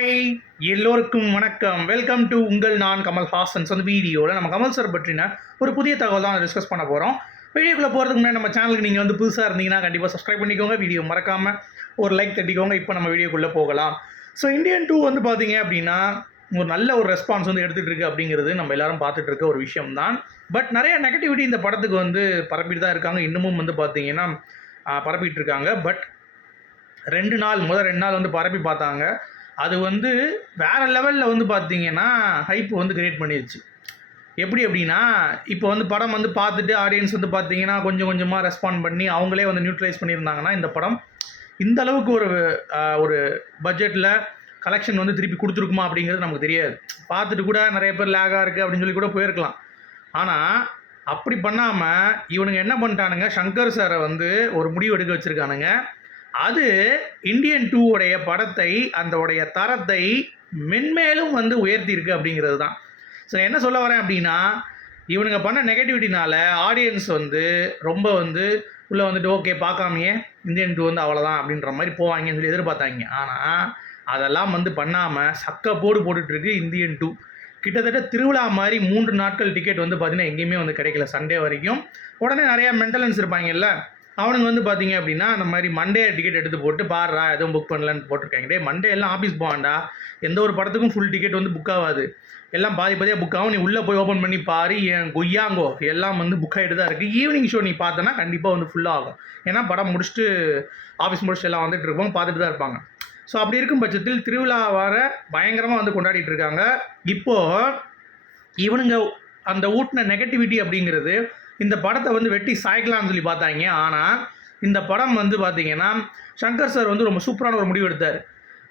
Hi எல்லோருக்கும் வணக்கம். Welcome to உங்கள் நான் கமல் ஹாசன்ஸ் அந்த வீடியோவில் நம்ம கமல் சார் பற்றின ஒரு புதிய தகவல் தான் டிஸ்கஸ் பண்ண போகிறோம் வீடியோக்குள்ளே போகிறதுக்கு முன்னாடி நம்ம சேனலுக்கு நீங்கள் வந்து புதுசாக இருந்தீங்கன்னா கண்டிப்பாக சப்ஸ்கிரைப் பண்ணிக்கோங்க. வீடியோ மறக்காமல் ஒரு லைக் தட்டிக்கோங்க. இப்போ நம்ம வீடியோக்குள்ளே போகலாம். ஸோ இந்தியன் டூ வந்து பார்த்தீங்க அப்படின்னா ஒரு நல்ல ஒரு ரெஸ்பான்ஸ் வந்து எடுத்துகிட்டு இருக்கு அப்படிங்கிறது நம்ம எல்லாரும் பார்த்துட்டு இருக்க ஒரு விஷயம் தான். பட் நிறைய நெகட்டிவிட்டி இந்த படத்துக்கு வந்து பரப்பிட்டு தான் இருக்காங்க. இன்னமும் வந்து பார்த்தீங்கன்னா பரப்பிட்டு இருக்காங்க. பட் ரெண்டு நாள் முதல் ரெண்டு நாள் வந்து பரப்பி பார்த்தாங்க. அது வந்து வேற லெவலில் வந்து பார்த்தீங்கன்னா ஹைப் வந்து கிரியேட் பண்ணிருச்சு. எப்படி அப்படின்னா இப்போ வந்து படம் வந்து பார்த்துட்டு ஆடியன்ஸ் வந்து பார்த்தீங்கன்னா கொஞ்சம் கொஞ்சமாக ரெஸ்பாண்ட் பண்ணி அவங்களே வந்து நியூட்ரலைஸ் பண்ணியிருந்தாங்கன்னா இந்த படம் இந்த அளவுக்கு ஒரு ஒரு பட்ஜெட்டில் கலெக்ஷன் வந்து திருப்பி கொடுத்துருக்குமா அப்படிங்கிறது நமக்கு தெரியாது. பார்த்துட்டு கூட நிறைய பேர் லேகாக இருக்குது அப்படின்னு சொல்லி கூட போயிருக்கலாம். ஆனால் அப்படி பண்ணாமல் இவனுங்க என்ன பண்ணிட்டானுங்க? சங்கர் சாரை வந்து ஒரு முடிவு எடுக்க வச்சுருக்கானுங்க. அது இந்தியன் டூ உடைய படத்தை அந்த உடைய தரத்தை மென்மேலும் வந்து உயர்த்தியிருக்கு அப்படிங்கிறது தான். ஸோ என்ன சொல்ல வரேன் அப்படின்னா இவனுங்க பண்ண நெகட்டிவிட்டினால ஆடியன்ஸ் வந்து ரொம்ப வந்து உள்ளே வந்துட்டு ஓகே பார்க்காமையே இந்தியன் டூ வந்து அவ்வளோதான் அப்படின்ற மாதிரி போவாங்கன்னு சொல்லி எதிர்பார்த்தாங்க. ஆனால் அதெல்லாம் வந்து பண்ணாமல் சக்க போடு போட்டுட்ருக்கு இந்தியன் டூ கிட்டத்தட்ட திருவிழா மாதிரி மூன்று நாட்கள் டிக்கெட் வந்து பார்த்திங்கன்னா எங்கேயுமே வந்து கிடைக்கல. சண்டே வரைக்கும். உடனே நிறையா மென்டலன்ஸ் இருப்பாங்கல்ல. அவனுங்க வந்து பார்த்தீங்க அப்படின்னா அந்த மாதிரி மண்டே டிக்கெட் எடுத்து போட்டு பாடுறா எதுவும் புக் பண்ணலன்னு போட்டிருக்காங்க. டே மண்டே எல்லாம் ஆஃபீஸ் போவாண்டா எந்த ஒரு படத்துக்கும் ஃபுல் டிக்கெட் வந்து புக் ஆகாது. எல்லாம் பாதி பாதியாக புக் ஆகும். நீ உள்ளே போய் ஓப்பன் பண்ணி பாரு. என் கொய்யாங்கோ எல்லாம் வந்து புக் ஆகிட்டு தான் இருக்குது ஈவினிங் ஷோ நீ பார்த்தனா கண்டிப்பாக வந்து ஃபுல்லாக ஆகும். ஏன்னா படம் முடிச்சுட்டு ஆஃபீஸ் முடிச்சுட்டு எல்லாம் வந்துட்டு இருப்பாங்க பார்த்துட்டு தான் இருப்பாங்க. ஸோ அப்படி இருக்கும் பட்சத்தில் திருவிழா வர பயங்கரமாக வந்து கொண்டாடிட்டு இருக்காங்க. இப்போது இவனுங்க அந்த ஊட்டின நெகட்டிவிட்டி அப்படிங்கிறது இந்த படத்தை வந்து வெட்டி சாய்க்கலாம்னு சொல்லி பார்த்தாங்க. ஆனால் இந்த படம் வந்து பார்த்தீங்கன்னா சங்கர் சார் வந்து ரொம்ப சூப்பரான ஒரு முடிவு எடுத்தார்.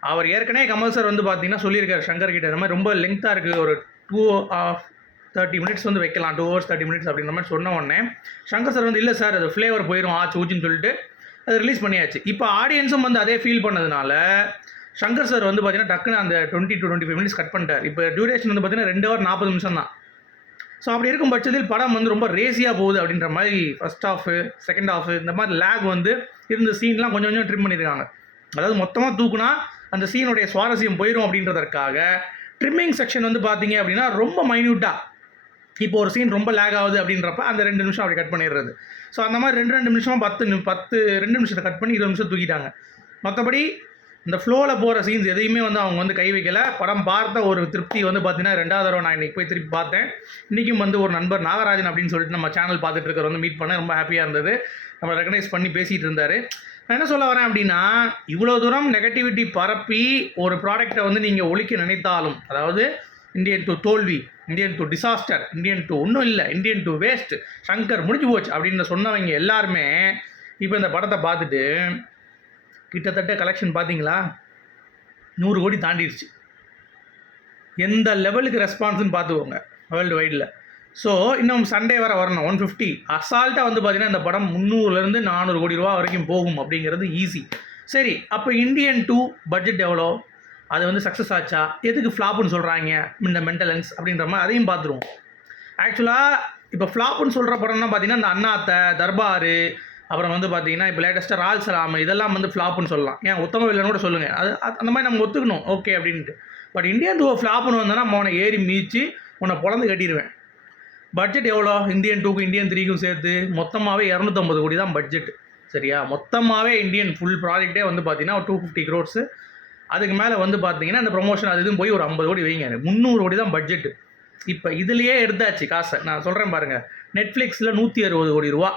அவர் ஏற்கனவே கமல் சார் வந்து பார்த்தீங்கன்னா சொல்லியிருக்காரு சங்கர் கிட்ட இந்த மாதிரி ரொம்ப லெங்க்த்தாக இருக்குது ஒரு டூ ஆஃப் தேர்ட்டி மினிட்ஸ் வந்து வைக்கலாம் டூ ஹவர்ஸ் தேர்ட்டி மினிட்ஸ் அப்படின்ற மாதிரி சொன்ன உடனே சங்கர் சார் வந்து இல்லை சார் அது ஃப்ளேவர் போயிடும் ஆச்சு ஊச்சின்னு சொல்லிட்டு அது ரிலீஸ் பண்ணியாச்சு. இப்போ ஆடியன்ஸும் வந்து அதே ஃபீல் பண்ணதுனால சங்கர் சார் வந்து பார்த்தீங்கன்னா டக்குன்னு அந்த twenty to twenty five minutes cut பண்ணிட்டார். இப்போ டியூரேஷன் வந்து பார்த்தீங்கன்னா ரெண்டு ஹவர் நாற்பது நிமிஷம் தான் ஸோ அப்படி இருக்கும் பட்சத்தில் படம் வந்து ரொம்ப ரேசியாக போகுது அப்படின்ற மாதிரி ஃபர்ஸ்ட் ஹாஃபு செகண்ட் ஹாஃபு இந்த மாதிரி லேக் வந்து இருந்த சீன்லாம் கொஞ்சம் கொஞ்சம் ட்ரிம் பண்ணியிருக்காங்க. அதாவது மொத்தமாக தூக்குனா அந்த சீனுடைய சுவாரஸ்யம் போயிடும் அப்படின்றதற்காக ட்ரிம்மிங் செக்ஷன் வந்து பார்த்தீங்க அப்படின்னா ரொம்ப மைன்யூட்டாக இப்போ ஒரு சீன் ரொம்ப லேக் ஆகுது அப்படின்றப்ப அந்த ரெண்டு நிமிஷம் அப்படி கட் பண்ணிடுறது. ஸோ அந்த மாதிரி ரெண்டு ரெண்டு நிமிஷமாக பத்து பத்து ரெண்டு நிமிஷத்தை கட் பண்ணி இருபது நிமிஷம் தூக்கிட்டாங்க. மற்றபடி இந்த ஃப்ளோவில் போகிற சீன்ஸ் எதையுமே வந்து அவங்க வந்து கை வைக்கல. படம் பார்த்த ஒரு திருப்தி வந்து பார்த்தீங்கன்னா ரெண்டாவது தடவை நான் இன்றைக்கி போய் திருப்பி பார்த்தேன். இன்றைக்கும் வந்து ஒரு நண்பர் நாகராஜன் அப்படின்னு சொல்லிட்டு நம்ம சேனல் பார்த்துட்டு இருக்கிற வந்து மீட் பண்ண ரொம்ப ஹாப்பியாக இருந்தது. நம்ம ரெகனைஸ் பண்ணி பேசிகிட்டு இருந்தார். நான் என்ன சொல்ல வரேன் அப்படின்னா இவ்வளோ தூரம் நெகட்டிவிட்டி பரப்பி ஒரு ப்ராடக்ட்டை வந்து நீங்கள் ஒழிக்க நினைத்தாலும் அதாவது இந்தியன் டு தோல்வி Indian two disaster Indian two ஒன்றும் இல்லை இந்தியன் டு வேஸ்ட் சங்கர் முடிஞ்சு போச்சு அப்படின்னு சொன்னவங்க எல்லாருமே இப்போ இந்த படத்தை பார்த்துட்டு கிட்டத்தட்ட கலெக்ஷன் பார்த்தீங்களா? நூறு கோடி தாண்டிடுச்சு. எந்த லெவலுக்கு ரெஸ்பான்ஸ்னு பார்த்துக்கோங்க வேர்ல்டு வைடில் ஸோ இன்னும் சண்டே வர வரணும் ஒன் ஃபிஃப்டி அசால்ட்டாக வந்து பார்த்தீங்கன்னா இந்த படம் முந்நூறுலேருந்து நானூறு கோடி ரூபா வரைக்கும் போகும் அப்படிங்கிறது ஈஸி சரி அப்போ இந்தியன் டூ பட்ஜெட் எவ்வளோ? அது வந்து சக்ஸஸ் ஆச்சா? எதுக்கு ஃப்ளாப்புன்னு சொல்கிறாங்க இந்த மென்டலன்ஸ் அப்படின்ற மாதிரி அதையும் பார்த்துருவோம். ஆக்சுவலாக இப்போ ஃப்ளாப்புன்னு சொல்கிற படம்னா பார்த்தீங்கன்னா இந்த அண்ணாத்த தர்பார் அப்புறம் வந்து பார்த்தீங்கன்னா இப்போ லேட்டஸ்ட்டாக ரால் ராம இதெல்லாம் வந்து ஃப்ளாப்புன்னு சொல்லலாம். ஏன் உத்தம வில்லன்னு கூட சொல்லுங்கள் அது அந்த மாதிரி நம்ம ஒத்துக்கணும். ஓகே அப்படின்ட்டு. பட் இந்தியன் டூ ஃப்ளாப்னு வந்தோன்னா உன்னை ஏறி மீச்சு உன்னை பொழந்து கட்டிடுவேன் பட்ஜெட் எவ்வளோ? இந்தியன் டூக்கும் இந்தியன் த்ரீக்கும் சேர்த்து மொத்தமாகவே இரநூத்தம்பது கோடி தான் பட்ஜெட் சரியா? மொத்தமாகவே இந்தியன் ஃபுல் ப்ராஜெக்டே வந்து பார்த்தீங்கன்னா ஒரு டூ ஃபிஃப்டி க்ரோர்ஸு அதுக்கு மேலே வந்து பார்த்தீங்கன்னா அந்த ப்ரொமோஷன் அது இதுவும் போய் ஒரு ஐம்பது கோடி வைங்க. முந்நூறு கோடி தான் பட்ஜெட்டு இப்போ இதுலேயே எடுத்தாச்சு காசை. நான் சொல்கிறேன் பாருங்கள் நெட்ஃப்ளிக்ஸில் நூற்றி அறுபது கோடி ரூபா.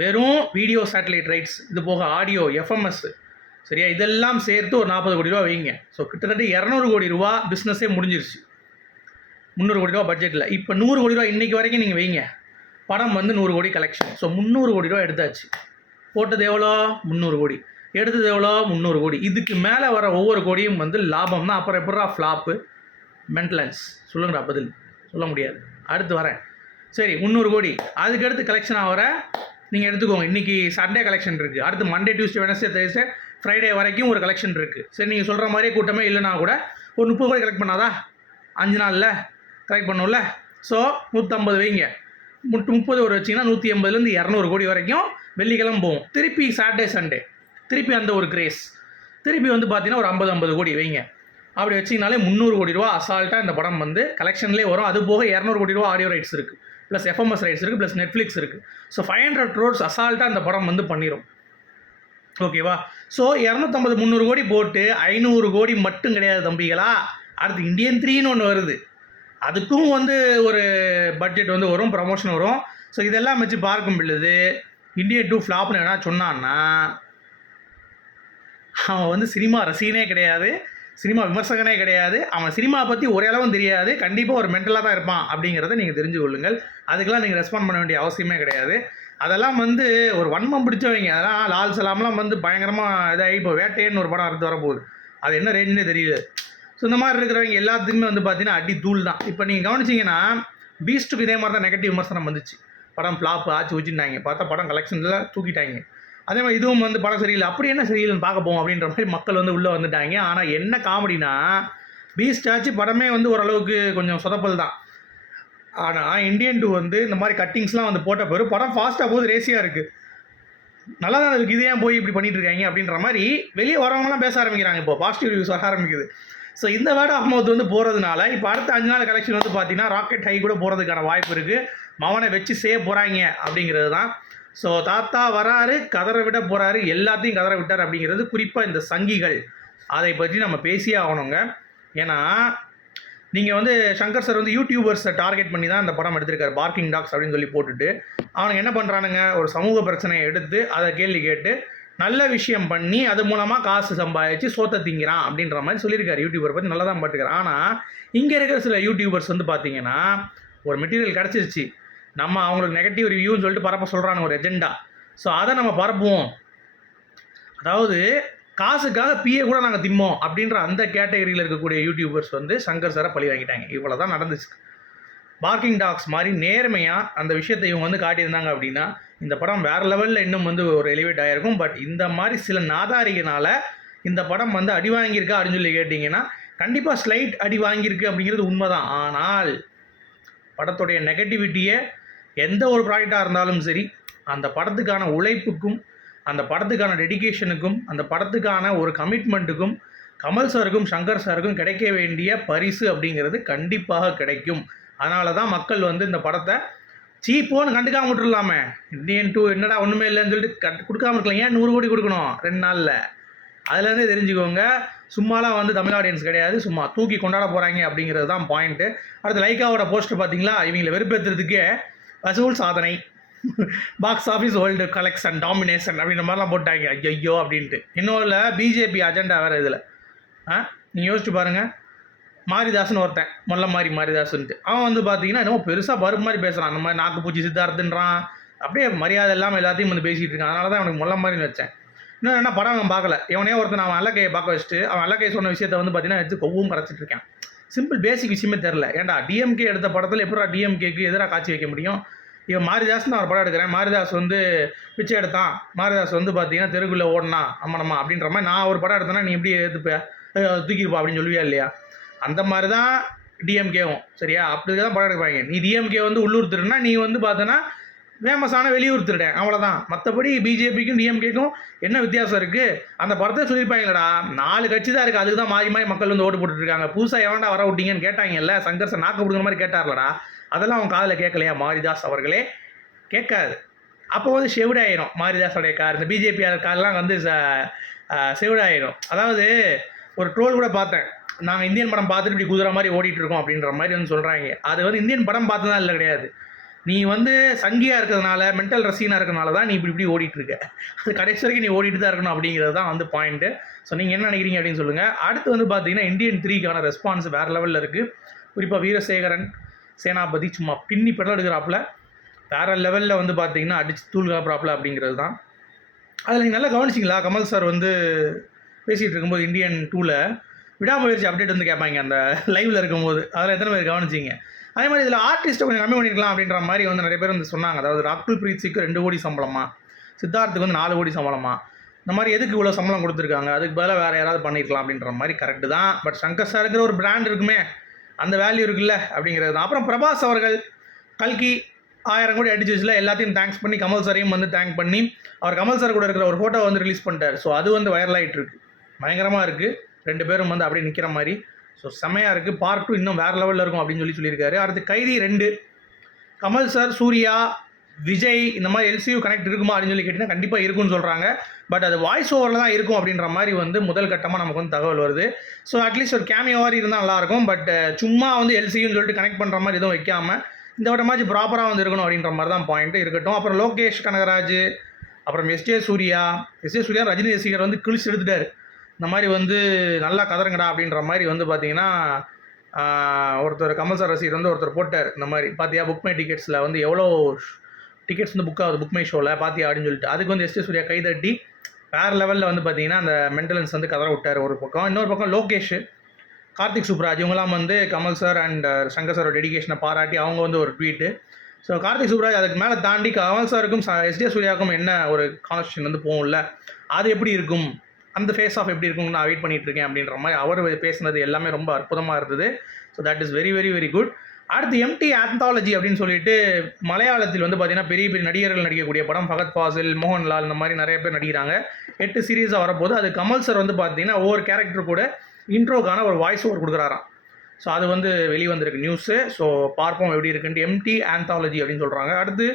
வெறும் வீடியோ சேட்டலைட் ரைட்ஸ் இது போக ஆடியோ எஃப்எம்எஸ் சரியா? இதெல்லாம் சேர்த்து ஒரு நாற்பது கோடி ரூபா வைங்க. ஸோ கிட்டத்தட்ட இரநூறு கோடி ரூபா பிஸ்னஸே முடிஞ்சிருச்சு. முந்நூறு கோடி ரூபா பட்ஜெட்டில் இப்போ நூறு கோடி ரூபா இன்றைக்கி வரைக்கும் நீங்கள் வைங்க. படம் வந்து நூறு கோடி கலெக்ஷன் ஸோ முந்நூறு கோடி ரூபா எடுத்தாச்சு. போட்டது எவ்வளோ? முந்நூறு கோடி. எடுத்தது எவ்வளோ? முந்நூறு கோடி. இதுக்கு மேலே வர ஒவ்வொரு கோடியும் வந்து லாபம் தான். அப்புறம் எப்படா ஃப்ளாப்பு மென்டலன்ஸ் சொல்லுங்கடா பதில். சொல்ல முடியாது. அடுத்து வரேன். சரி முந்நூறு கோடி. அதுக்கடுத்து கலெக்ஷன் ஆகிற நீங்கள் எடுத்துக்கோங்க. இன்றைக்கி சண்டே கலெக்ஷன் இருக்குது அடுத்து Monday Tuesday Wednesday Thursday Friday வரைக்கும் ஒரு கலெக்ஷன் இருக்குது சரி நீங்கள் சொல்கிற மாதிரியே கூட்டமே இல்லைனா கூட ஒரு முப்பது கோடி கலெக்ட் பண்ணாதா? அஞ்சு நாளில் கலெக்ட் பண்ணும்ல? ஸோ நூற்றம்பது வைங்க. முட்டு முப்பது ஒரு வச்சிங்கன்னா நூற்றி எண்பதுலேருந்து இரநூறு கோடி வரைக்கும் வெள்ளிக்கிழமை போகும். திருப்பி சாட்டர்டே சண்டே திருப்பி அந்த ஒரு கிரேஸ் திருப்பி வந்து பார்த்தீங்கன்னா ஒரு ஐம்பது ஐம்பது கோடி வைங்க. அப்படி வச்சிங்கனாலே முந்நூறு கோடி ரூபா அசால்ட்டாக இந்த படம் வந்து கலெக்ஷன்லேயே வரும். அது போக இரநூறு கோடி ரூபா ஆடியோ ரைட்ஸ் இருக்குது ப்ளஸ் எஃப்எம்எஸ் ரைட்ஸ் இருக்குது ப்ளஸ் நெட்ஃப்ளிக்ஸ் இருக்குது ஸோ ஃபைவ் ஹண்ட்ரட் க்ரோர்ஸ் அசால்ட்டாக அந்த படம் வந்து பண்ணிடும் ஓகேவா ஸோ இரநூத்தம்பது முந்நூறு கோடி போட்டு ஐநூறு கோடி மட்டும் கிடையாது தம்பிகளா. அடுத்து இந்தியன் த்ரீன்னு ஒன்று வருது. அதுக்கும் வந்து ஒரு பட்ஜெட் வந்து வரும் ப்ரமோஷன் வரும். ஸோ இதெல்லாம் வச்சு பார்க்கும் பொழுது இந்தியன் டூ ஃப்ளாப்னு என்ன சொன்னான்னா அவன் வந்து சினிமா ரசிகனே கிடையாது. சினிமா விமர்சகனே கிடையாது. அவன் சினிமா பற்றி ஒரே அளவும் தெரியாது. கண்டிப்பாக ஒரு மென்டலாக தான் இருப்பான் அப்படிங்கிறத நீங்கள் தெரிஞ்சு கொள்ளுங்கள். அதுக்கெல்லாம் நீங்கள் ரெஸ்பாண்ட் பண்ண வேண்டிய அவசியமே கிடையாது. அதெல்லாம் வந்து ஒரு வன்மம் பிடிச்சவங்க. அதெல்லாம் லால் சலாம்லாம் வந்து பயங்கரமாக இதாகி இப்போ வேட்டையன்னு ஒரு படம் அடுத்து வரப்போகுது. அது என்ன ரேஞ்சுனே தெரியல. ஸோ இந்த மாதிரி இருக்கிறவங்க எல்லாத்துக்குமே வந்து பார்த்தீங்கன்னா அடி தூள் தான். இப்போ நீங்கள் கவனிச்சிங்கன்னா பீஸ்ட்டுக்கு இதே மாதிரி தான் நெகட்டிவ் விமர்சனம் வந்துச்சு. படம் ஃப்ளாப் ஆச்சு வச்சுட்டாங்க பார்த்தா படம் கலெக்ஷனில் தூக்கிட்டாங்க. அதே மாதிரி இதுவும் வந்து படம் சரியில்லை. அப்படி என்ன சரியில்லைன்னு பார்க்க போவோம் அப்படின்ற மாதிரி மக்கள் வந்து உள்ளே வந்துட்டாங்க. ஆனால் என்ன காமெடினா பீஸ்ட் ஆச்சு படமே வந்து ஓரளவுக்கு கொஞ்சம் சொதப்பல் தான். ஆனால் இந்தியன் டூ வந்து இந்த மாதிரி கட்டிங்ஸ்லாம் வந்து போட்ட பிறகு படம் ஃபாஸ்ட்டாக போகுது ரேசியாக இருக்குது நல்லா தான் இருக்குது இதே ஏன் போய் இப்படி பண்ணிட்டு இருக்காங்க அப்படின்ற மாதிரி வெளியே வரவங்களாம் பேச ஆரம்பிக்கிறாங்க இப்போ. பாசிட்டிவ் ரிவ்யூஸ் வர ஆரம்பிக்குது. ஸோ இந்த வேர்ட் ஆஃப் மவுத் வந்து போகிறதுனால இப்போ அடுத்த அஞ்சு நாள் கலெக்ஷன் வந்து பார்த்தீங்கன்னா ராக்கெட் ஹை கூட போகிறதுக்கான வாய்ப்பு இருக்குது மவனை வச்சு செய்ய போகிறாங்க அப்படிங்கிறது தான். ஸோ தாத்தா வராரு கதற விட போகிறாரு எல்லாத்தையும் கதற விட்டார் அப்படிங்கிறது குறிப்பாக இந்த சங்கிகள். அதை பற்றி நம்ம பேசியே ஆகணுங்க. ஏன்னா நீங்கள் வந்து சங்கர் சார் வந்து யூடியூபர்ஸை டார்கெட் பண்ணி தான் இந்த படம் எடுத்திருக்காரு. பார்க்கிங் டாக்ஸ் அப்படின்னு சொல்லி போட்டுட்டு அவனுங்க என்ன பண்ணுறானுங்க ஒரு சமூக பிரச்சனையை எடுத்து அதை கேள்வி கேட்டு நல்ல விஷயம் பண்ணி அது மூலமாக காசு சம்பாதிச்சு சோத்த திங்கிறான் அப்படின்ற மாதிரி சொல்லியிருக்காரு. யூடியூபர் பற்றி நல்லா தான் பார்த்துக்கிறார் ஆனால் இங்கே இருக்கிற சில யூடியூபர்ஸ் வந்து பார்த்தீங்கன்னா ஒரு மெட்டீரியல் கிடச்சிருச்சு. நம்ம அவங்களுக்கு நெகட்டிவ் ரிவ்யூன்னு சொல்லிட்டு பரப்ப சொல்கிறாங்க ஒரு எஜெண்டா ஸோ அதை நம்ம பரப்புவோம். அதாவது காசுக்காக பிஏ கூட நாங்கள் திம்மோம் அப்படின்ற அந்த கேட்டகரியில் இருக்கக்கூடிய யூடியூபர்ஸ் வந்து சங்கர் சாரை பழி வாங்கிட்டாங்க. இவ்வளோ தான் நடந்துச்சு. பார்க்கிங் டாக்ஸ் மாதிரி நேர்மையாக அந்த விஷயத்தை இவங்க வந்து காட்டியிருந்தாங்க அப்படின்னா இந்த படம் வேறு லெவலில் இன்னும் வந்து ஒரு எலிவேட் ஆகிருக்கும் பட் இந்த மாதிரி சில நாதாரிகனால் இந்த படம் வந்து அடி வாங்கியிருக்கா அப்படின்னு சொல்லி கேட்டிங்கன்னா கண்டிப்பாக ஸ்லைட் அடி வாங்கியிருக்கு அப்படிங்கிறது உண்மைதான். ஆனால் படத்துடைய நெகட்டிவிட்டியை எந்த ஒரு ப்ராஜெக்டாக இருந்தாலும் சரி அந்த படத்துக்கான உழைப்புக்கும் அந்த படத்துக்கான டெடிகேஷனுக்கும் அந்த படத்துக்கான ஒரு கமிட்மெண்ட்டுக்கும் கமல் சாருக்கும் சங்கர் சாருக்கும் கிடைக்க வேண்டிய பரிசு அப்படிங்கிறது கண்டிப்பாக கிடைக்கும். அதனால தான் மக்கள் வந்து இந்த படத்தை சீப்போன்னு கண்டுக்காம விட்டுருலாமே இந்தியன் டூ என்னடா ஒன்றுமே இல்லைன்னு சொல்லிட்டு கட் கொடுக்காம இருக்கலாம். ஏன் நூறு கோடி கொடுக்கணும்? ரெண்டு நாளில். அதுலேருந்தே தெரிஞ்சுக்கோங்க. சும்மாலாம் வந்து தமிழ் ஆடியன்ஸ் கிடையாது. சும்மா தூக்கி கொண்டாட போகிறாங்க அப்படிங்கிறது தான் பாயிண்ட்டு அடுத்து லைக்காவோட போஸ்டர் பார்த்தீங்களா? இவங்களை வெறுப்பேற்றுறதுக்கே வசூல் சாதனை. Box office world collection domination அப்படின்ற மாதிரிலாம் போட்டாங்க. ஐயோ அப்படின்ட்டு. இன்னும் இல்லை பிஜேபி அஜெண்டா வேறு இதில். ஆ? நீங்கள் யோசிச்சு பாருங்கள் மாரிதாசன் ஒருத்தன். மொல்ல மாதிரி மாரிதாசன்ட்டு அவன் வந்து பார்த்தீங்கன்னா என்னமோ பெருசாக பருப்பு மாதிரி பேசுகிறான் அந்த மாதிரி நாக்குப்பூச்சி சித்தார்த்துன்றான். அப்படியே மரியாதை இல்லாமல் எல்லாத்தையும் வந்து பேசிகிட்டு இருக்கான். அதனால தான் அவனுக்கு மொல்ல மாதிரின்னு வச்சேன். இன்னும் என்ன படம் அவன் பார்க்கல. இவனே ஒருத்தன் அவன் அல்லக்கையை பார்க்க வச்சுட்டு அவன் அல்லக்கையை சொன்ன விஷயத்தை வந்து பார்த்தீங்கன்னா எடுத்து கொவ்வும் கரைச்சிட்டு இருக்கான். சிம்பிள் பேசிக் விஷயமே தெரில ஏன்டா டிஎம்கே எடுத்த படத்தில் எப்படா டிஎம்கேக்கு எதிராக காட்சி வைக்க முடியும்? இவன் மாரிதாஸ் நான் ஒரு படம் எடுக்கிறேன். மாரிதாஸ் வந்து பிச்சை எடுத்தான். மாரிதாஸ் வந்து பார்த்தீங்கன்னா தெருக்குள்ளே ஓடனா அம்மனம்மா அப்படின்ற மாதிரி நான் ஒரு படம் எடுத்தேன்னா நீ எப்படி எடுத்துப்ப தூக்கிருப்பா அப்படின்னு சொல்லுவியா இல்லையா? அந்த மாதிரி தான் டிஎம்கேவும் சரியா? அப்படி தான் படம் எடுப்பாங்க. நீ டிஎம்கே வந்து உள்ளூர் திருன்னா நீ வந்து பார்த்தோன்னா ஃபேமஸான வெளியூர் திருடன் அவ்வளோதான் மற்றபடி பிஜேபிக்கும் டிஎம்கேக்கும் என்ன வித்தியாசம் இருக்குது அந்த படத்தை சொல்லியிருப்பாங்களடா நாலு கட்சி தான் இருக்குது அதுக்கு தான் மாறி மாறி மக்கள் வந்து ஓட்டு போட்டுட்டுருக்காங்க புதுசாக எவன்டா வர விட்டீங்கன்னு கேட்டாங்கல்ல சங்கர் நாக்கு கொடுக்குற மாதிரி கேட்டார்லடா. அதெல்லாம் அவன் காதில் கேட்கலையா? மாரிதாஸ் அவர்களே. கேட்காது. அப்போ வந்து செவிடாயிரும். மாரிதாஸோடைய கார் இந்த பிஜேபியார் கார்லாம் வந்து செவிடாயிரும். அதாவது ஒரு ட்ரோல் கூட பார்த்தேன். நாங்கள் இந்தியன் படம் பார்த்துட்டு இப்படி குதிரை மாதிரி ஓடிட்டு இருக்கோம் அப்படின்ற மாதிரி வந்து சொல்கிறாங்க அது வந்து இந்தியன் படம் பார்த்து தான் இல்லை கிடையாது. நீ வந்து சங்கியாக இருக்கிறதுனால மென்டல் ரசீனாக இருக்கிறதுனால தான் நீ இப்படி இப்படி ஓடிட்டுருக்க. அது கடைசி வரைக்கும் நீ ஓடிட்டு தான் இருக்கணும் அப்படிங்கிறது தான் வந்து பாயிண்ட்டு ஸோ நீங்கள் என்ன நினைக்கிறீங்க அப்படின்னு சொல்லுங்கள் அடுத்து வந்து பார்த்தீங்கன்னா இந்தியன் த்ரீக்கான ரெஸ்பான்ஸ் வேறு லெவலில் இருக்குது குறிப்பாக வீரசேகரன் சேனாபதி சும்மா பின்னி பெடல் எடுக்கிறாப்புல. வேறு லெவலில் வந்து பார்த்தீங்கன்னா அடிச்சு தூள் காப்புறாப்புல அப்படிங்கிறது தான். அதில் நீங்கள் நல்லா கவனிச்சிங்களா? கமல் சார் வந்து பேசிகிட்டு இருக்கும்போது இந்தியன் டூவில் விடாமுயற்சி அப்டேட் வந்து கேட்பாங்க அந்த லைவில் இருக்கும்போது. அதில் எத்தனை பேர் கவனிச்சிங்க? அதே மாதிரி இதில் ஆர்டிஸ்ட்டை கொஞ்சம் கம்மி பண்ணிருக்கலாம் அப்படின்ற மாதிரி வந்து நிறைய பேர் வந்து சொன்னாங்க. அதாவது ராகுல் பிரீத்ஸிக்கு ரெண்டு கோடி சம்பளமா? சித்தார்த்துக்கு வந்து நாலு கோடி சம்பளமா? இந்த மாதிரி எதுக்கு இவ்வளோ சம்பளம் கொடுத்துருக்காங்க? அதுக்கு பதிலாக வேறு யாராவது பண்ணியிருக்கலாம் அப்படின்ற மாதிரி கரெக்டு தான். பட் சங்கர் சாருங்கிற ஒரு பிராண்ட் இருக்குமே அந்த வேல்யூ இருக்குல்ல அப்படிங்கிறது தான். அப்புறம் பிரபாஸ் அவர்கள் கல்கி ஆயிரம் கோடி அடிச்சு வச்சுல எல்லாத்தையும் தேங்க்ஸ் பண்ணி கமல் சாரையும் வந்து தேங்க் பண்ணி அவர் கமல் சார் கூட இருக்கிற ஒரு ஃபோட்டோ வந்து ரிலீஸ் பண்ணிட்டார். ஸோ அது வந்து வைரல் ஆகிட்டு இருக்கு. பயங்கரமாக இருக்குது ரெண்டு பேரும் வந்து அப்படியே நிற்கிற மாதிரி ஸோ செம்மையாக இருக்குது பார்ட் டூ இன்னும் வேறு லெவலில் இருக்கும் அப்படின்னு சொல்லி சொல்லியிருக்காரு. அடுத்து கைதி ரெண்டு. கமல் சார் சூர்யா விஜய் இந்த மாதிரி எல்சியூ கனெக்ட் இருக்குமா அப்படின்னு சொல்லி கேட்டிங்கன்னா கண்டிப்பாக இருக்கும்னு சொல்கிறாங்க பட் அது வாய்ஸ் ஓவரில் தான் இருக்கும் அப்படின்ற மாதிரி வந்து முதல் கட்டமாக நமக்கு வந்து தகவல் வருது. ஸோ அட்லீஸ்ட் ஒரு கேமியோவாரி இருந்தால் நல்லாயிருக்கும் பட் சும்மா வந்து எல்சியூன்னு சொல்லிட்டு கனெக்ட் பண்ணுற மாதிரி எதுவும் வைக்காமல் இந்த வட்டமாச்சு ப்ராப்பராக வந்து இருக்கணும் அப்படின்ற மாதிரி தான் பாயிண்ட் இருக்கட்டும். அப்புறம் லோகேஷ் கனகராஜ் அப்புறம் எஸ்ஜே சூர்யா எஸ்ஜே சூர்யா ரஜினி ரசிகர் வந்து கிழிச்சு எடுத்துட்டார். இந்த மாதிரி வந்து நல்லா கதறங்கடா அப்படின்ற மாதிரி வந்து பார்த்தீங்கன்னா ஒருத்தர் கமல் சார் ரசீத் வந்து ஒருத்தர் போட்டார். இந்த மாதிரி பார்த்தியா புக் மை டிக்கெட்ஸில் வந்து எவ்வளோ டிக்கெட்ஸ் வந்து புக் ஆகுது புக் மை ஷோவில் பார்த்தியா அப்படின்னு சொல்லிட்டு. அதுக்கு வந்து எஸ்ஜே சூர்யா கைதட்டி வேறு லெவலில் வந்து பார்த்தீங்கன்னா அந்த மென்டலன்ஸ் வந்து கதற விட்டார் ஒரு பக்கம். இன்னொரு பக்கம் லோகேஷ் கார்த்திக் சுப்ராஜ் இவங்கெல்லாம் வந்து கமல் சார் அண்ட் சங்கர் சாரோட டெடிகேஷனை பாராட்டி அவங்க வந்து ஒரு ட்வீட்டு ஸோ கார்த்திக் சுப்ராஜ் அதுக்கு மேலே தாண்டி கமல் சாருக்கும் எஸ்டிஎஸ் சூர்யாவுக்கும் என்ன ஒரு கான்வர்சேஷன் வந்து போகும்ல? அது எப்படி இருக்கும்? அந்த ஃபேஸ் ஆஃப் எப்படி இருக்கும்னு நான் வெயிட் பண்ணிகிட்டு இருக்கேன் அப்படின்ற மாதிரி அவர் பேசினது எல்லாமே ரொம்ப அற்புதமாக இருந்தது. So that is very very very good அடுத்து எம்டி ஆந்தாலஜி அப்படின்னு சொல்லிட்டு மலையாளத்தில் வந்து பார்த்தீங்கன்னா பெரிய பெரிய நடிகர்கள் நடிக்கக்கூடிய படம் ஃபகத் ஃபாசில் மோகன்லால் இந்த மாதிரி நிறைய பேர் நடிக்கிறாங்க. எட்டு சீரீஸாக வரப்போது அது கமல் சார் வந்து பார்த்தீங்கன்னா ஒவ்வொரு கேரக்டர் கூட இன்ட்ரோக்கான ஒரு வாய்ஸ் ஓவர் கொடுக்குறாராம். ஸோ அது வந்து வெளி வந்திருக்கு நியூஸு ஸோ பார்ப்போம் எப்படி இருக்குன்ட்டு எம்டி ஆந்தாலஜி அப்படின்னு சொல்கிறாங்க அடுத்து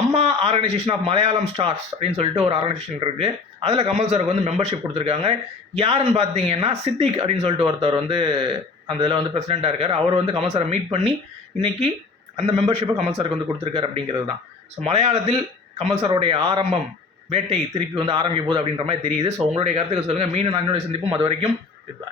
அம்மா ஆர்கனைசேஷன் ஆஃப் மலையாளம் ஸ்டார்ஸ் அப்படின்னு சொல்லிட்டு ஒரு ஆர்கனைசேஷன் இருக்குது அதில் கமல் சாருக்கு வந்து மெம்பர்ஷிப் கொடுத்துருக்காங்க. யாருன்னு பார்த்தீங்கன்னா சித்திக் அப்படின்னு சொல்லிட்டு ஒருத்தர் வந்து அந்த இதில் வந்து பிரசிடெண்ட்டாக இருக்கார். அவர் வந்து கமல் சாரை மீட் பண்ணி இன்னைக்கு அந்த மெம்பர்ஷிப்பை கமல் சாருக்கு வந்து கொடுத்துருக்காரு அப்படிங்கிறது தான். ஸோ மலையாளத்தில் கமல் சாரோடைய ஆரம்பம் வேட்டை திருப்பி வந்து ஆரம்பிக்க போகுது அப்படின்ற மாதிரி தெரியுது. ஸோ உங்களுடைய கருத்துக்கள் சொல்லுங்கள் மீண்டும் நான் சந்திப்போம். அது வரைக்கும் பாய்